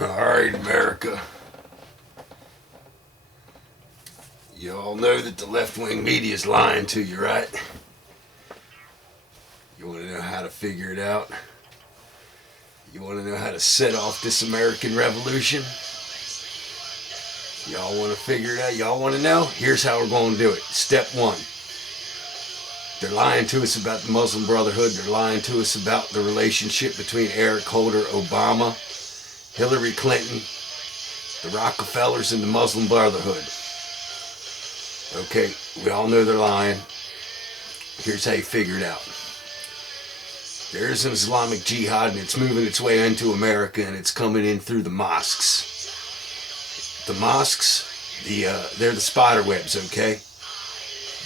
Alright, America. You all know that the left-wing media is lying to you, right? You want to know how to figure it out? You want to know how to set off this American revolution? Y'all want to figure it out? Y'all want to know? Here's how we're going to do it. Step one. They're lying to us about the Muslim Brotherhood. They're lying to us about the relationship between Eric Holder, Obama, Hillary Clinton, the Rockefellers, and the Muslim Brotherhood. Okay, we all know they're lying. Here's how you figure it out. There is an Islamic jihad, and it's moving its way into America, and it's coming in through the mosques. The mosques, they're the spider webs, okay?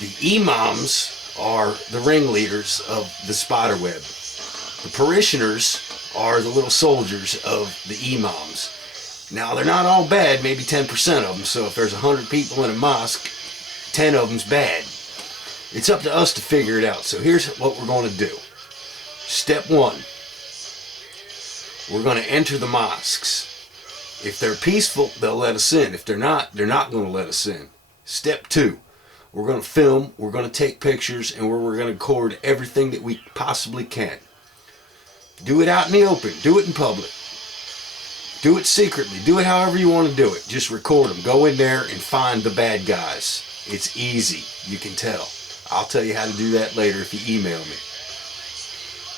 The imams are the ringleaders of the spider web. The parishioners are the little soldiers of the imams. Now, they're not all bad, maybe 10% of them, so if there's 100 people in a mosque, 10 of them's bad. It's up to us to figure it out. So here's what we're going to do. Step one, we're going to enter the mosques. If they're peaceful, they'll let us in. If they're not going to let us in. Step two, we're going to film, we're going to take pictures, and we're going to record everything that we possibly can. Do it out in the open. Do it in public. Do it secretly. Do it however you want to do it. Just record them. Go in there and find the bad guys. It's easy. You can tell. I'll tell you how to do that later if you email me.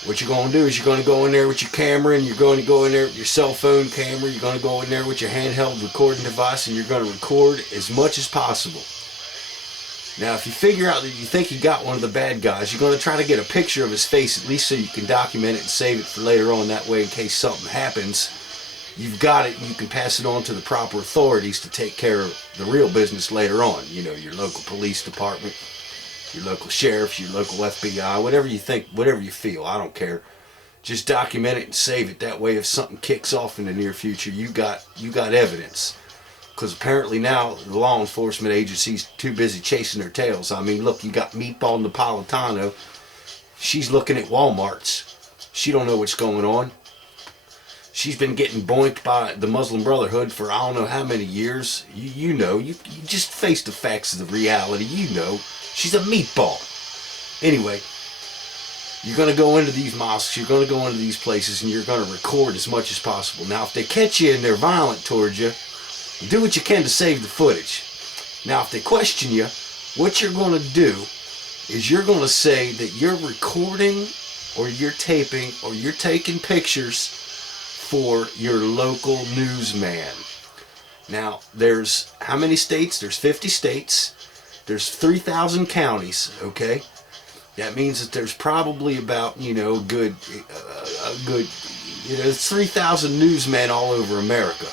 What you're going to do is you're going to go in there with your camera, and you're going to go in there with your cell phone camera. You're going to go in there with your handheld recording device, and you're going to record as much as possible. Now, if you figure out that you think you got one of the bad guys, you're going to try to get a picture of his face, at least so you can document it and save it for later on. That way, in case something happens, you've got it and you can pass it on to the proper authorities to take care of the real business later on. You know, your local police department, your local sheriffs, your local FBI, whatever you think, whatever you feel, I don't care. Just document it and save it. That way, if something kicks off in the near future, you got evidence. Because apparently now the law enforcement agency's too busy chasing their tails. I mean, look, you got Meatball Napolitano. She's looking at Walmarts. She don't know what's going on. She's been getting boinked by the Muslim Brotherhood for I don't know how many years. You know, you just face the facts of the reality. You know, she's a meatball. Anyway, you're going to go into these mosques, you're going to go into these places, and you're going to record as much as possible. Now, if they catch you and they're violent towards you, do what you can to save the footage. Now, if they question you, what you're going to do is you're going to say that you're recording or you're taping or you're taking pictures for your local newsman. Now, there's how many states? There's 50 states. There's 3,000 counties, okay? That means that there's probably about, good, it's 3,000 newsmen all over America.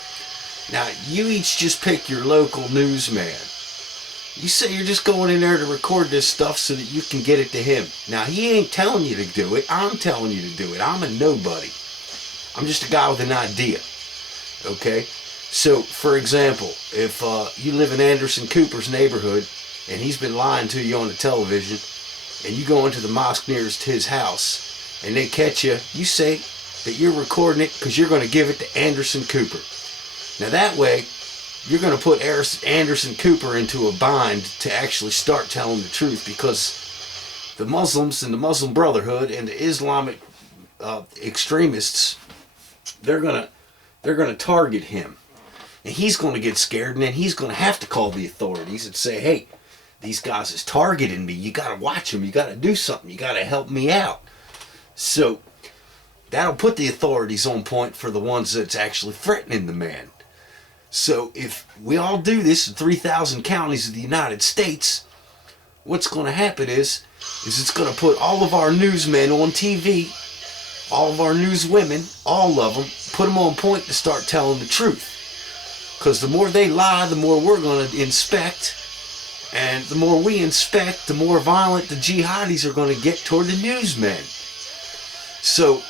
Now, you each just pick your local newsman. You say you're just going in there to record this stuff so that you can get it to him. Now, he ain't telling you to do it. I'm telling you to do it. I'm a nobody. I'm just a guy with an idea. Okay? So, for example, if you live in Anderson Cooper's neighborhood and he's been lying to you on the television and you go into the mosque nearest his house and they catch you, you say that you're recording it because you're going to give it to Anderson Cooper. Now that way, you're going to put Anderson Cooper into a bind to actually start telling the truth, because the Muslims and the Muslim Brotherhood and the Islamic extremists, they're going to target him. And he's going to get scared, and then he's going to have to call the authorities and say, hey, these guys is targeting me. You got to watch them. You got to do something. You got to help me out. So that'll put the authorities on point for the ones that's actually threatening the man. So if we all do this in 3,000 counties of the United States, what's going to happen is it's going to put all of our newsmen on TV, all of our newswomen, all of them, put them on point to start telling the truth. Because the more they lie, the more we're going to inspect. And the more we inspect, the more violent the jihadis are going to get toward the newsmen. So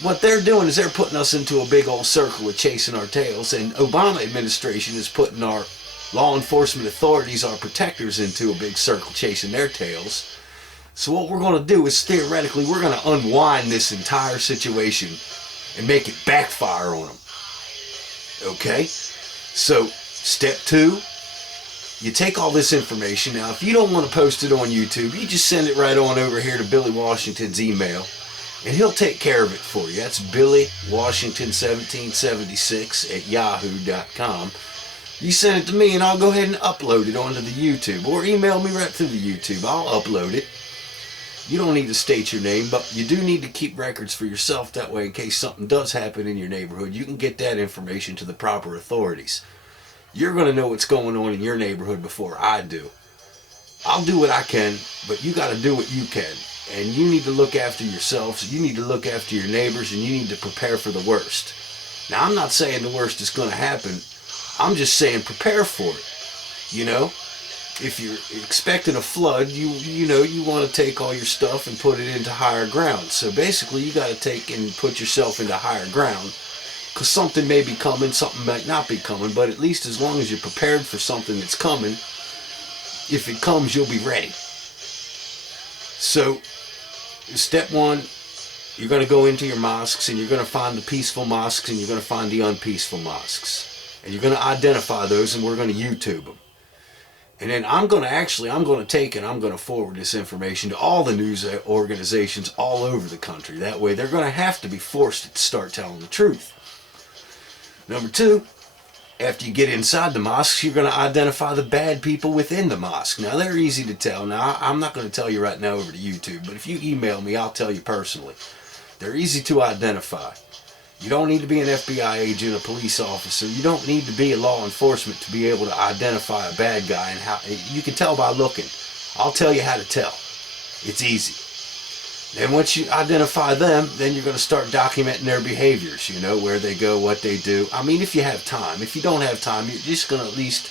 what they're doing is they're putting us into a big old circle of chasing our tails, and Obama administration is putting our law enforcement authorities, our protectors, into a big circle chasing their tails. So what we're going to do is, theoretically, we're going to unwind this entire situation and make it backfire on them. Okay? So, step 2, you take all this information. Now, if you don't want to post it on YouTube, you just send it right on over here to Billy Washington's email, and he'll take care of it for you. That's BillyWashington1776@yahoo.com. You send it to me, and I'll go ahead and upload it onto the YouTube, or email me right through the YouTube. I'll upload it. You don't need to state your name, but you do need to keep records for yourself. That way, in case something does happen in your neighborhood, you can get that information to the proper authorities. You're going to know what's going on in your neighborhood before I do. I'll do what I can, but you got to do what you can. And you need to look after yourselves, you need to look after your neighbors, and you need to prepare for the worst. Now, I'm not saying the worst is going to happen. I'm just saying prepare for it. You know? If you're expecting a flood, you want to take all your stuff and put it into higher ground. So basically, you got to take and put yourself into higher ground, because something may be coming, something might not be coming, but at least as long as you're prepared for something that's coming, if it comes, you'll be ready. So, step 1, you're going to go into your mosques, and you're going to find the peaceful mosques, and you're going to find the unpeaceful mosques. And you're going to identify those, and we're going to YouTube them. And then I'm going to take and I'm going to forward this information to all the news organizations all over the country. That way they're going to have to be forced to start telling the truth. Number 2, after you get inside the mosques, you're going to identify the bad people within the mosque. Now, they're easy to tell. Now, I'm not going to tell you right now over to YouTube, but if you email me, I'll tell you personally. They're easy to identify. You don't need to be an FBI agent, a police officer. You don't need to be a law enforcement to be able to identify a bad guy. And how you can tell by looking. I'll tell you how to tell. It's easy. Then once you identify them, then you're going to start documenting their behaviors, where they go, what they do. I mean, if you have time. If you don't have time, you're just going to at least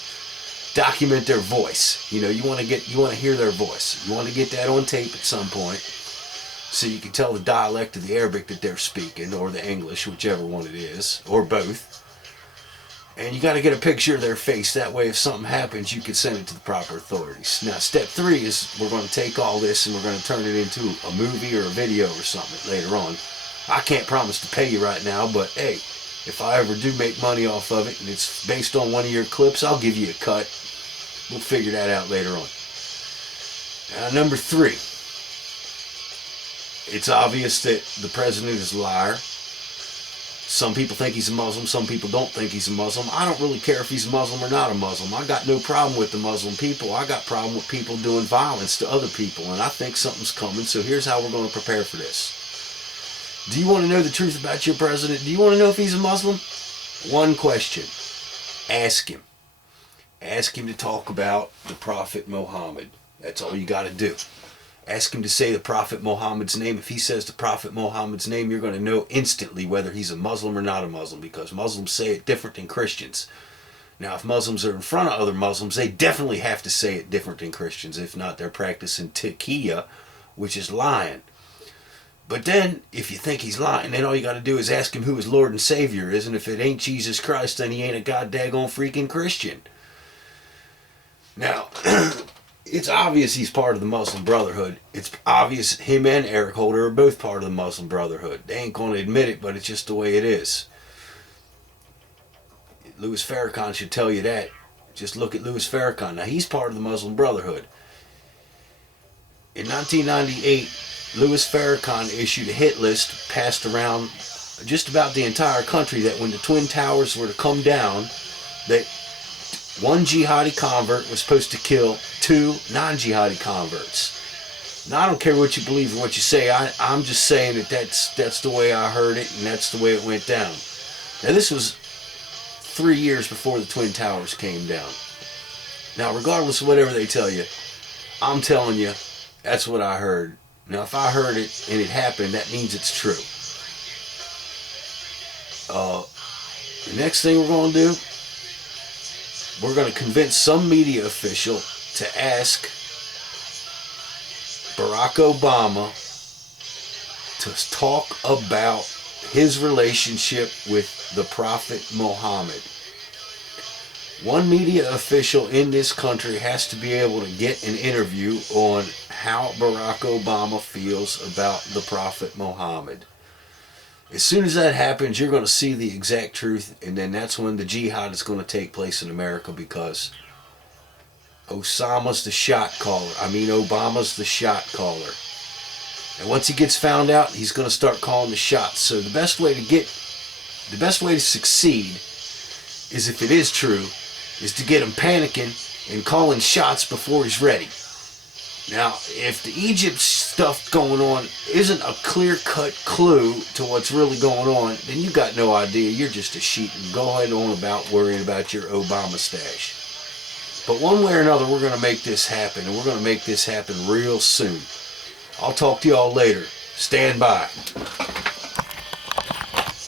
document their voice. You want to hear their voice. You want to get that on tape at some point, so you can tell the dialect of the Arabic that they're speaking, or the English, whichever one it is, or both. And you got to get a picture of their face. That way, if something happens, you can send it to the proper authorities. Now, step 3 is we're going to take all this and we're going to turn it into a movie or a video or something later on. I can't promise to pay you right now, but hey, if I ever do make money off of it and it's based on one of your clips, I'll give you a cut. We'll figure that out later on. Now, number 3. It's obvious that the president is a liar. Some people think he's a Muslim. Some people don't think he's a Muslim. I don't really care if he's a Muslim or not a Muslim. I got no problem with the Muslim people. I got problem with people doing violence to other people. And I think something's coming. So here's how we're going to prepare for this. Do you want to know the truth about your president? Do you want to know if he's a Muslim? One question. Ask him. Ask him to talk about the Prophet Muhammad. That's all you got to do. Ask him to say the Prophet Muhammad's name. If he says the Prophet Muhammad's name, you're going to know instantly whether he's a Muslim or not a Muslim, because Muslims say it different than Christians. Now, if Muslims are in front of other Muslims, they definitely have to say it different than Christians. If not, they're practicing taqiyya, which is lying. But then, if you think he's lying, then all you got to do is ask him who his Lord and Savior is, and if it ain't Jesus Christ, then he ain't a god-daggone freaking Christian. Now, it's obvious he's part of the Muslim Brotherhood. It's obvious him and Eric Holder are both part of the Muslim Brotherhood. They ain't going to admit it, but it's just the way it is. Louis Farrakhan should tell you that. Just look at Louis Farrakhan. Now, he's part of the Muslim Brotherhood. In 1998, Louis Farrakhan issued a hit list passed around just about the entire country that when the Twin Towers were to come down, that one jihadi convert was supposed to kill 2 non-jihadi converts. Now, I don't care what you believe or what you say. I'm just saying that that's the way I heard it, and that's the way it went down. Now, this was 3 years before the Twin Towers came down. Now, regardless of whatever they tell you, I'm telling you, that's what I heard. Now, if I heard it and it happened, that means it's true. The next thing we're going to do, we're going to convince some media official to ask Barack Obama to talk about his relationship with the Prophet Muhammad. One media official in this country has to be able to get an interview on how Barack Obama feels about the Prophet Muhammad. As soon as that happens, you're going to see the exact truth, and then that's when the jihad is going to take place in America, because Obama's the shot caller. And once he gets found out, he's going to start calling the shots. So the best way to succeed is, if it is true, is to get him panicking and calling shots before he's ready. Now, if the Egypt stuff going on isn't a clear-cut clue to what's really going on, then you got no idea. You're just a sheep, and go ahead on about worrying about your Obama stash. But one way or another, we're going to make this happen, and we're going to make this happen real soon. I'll talk to y'all later. Stand by.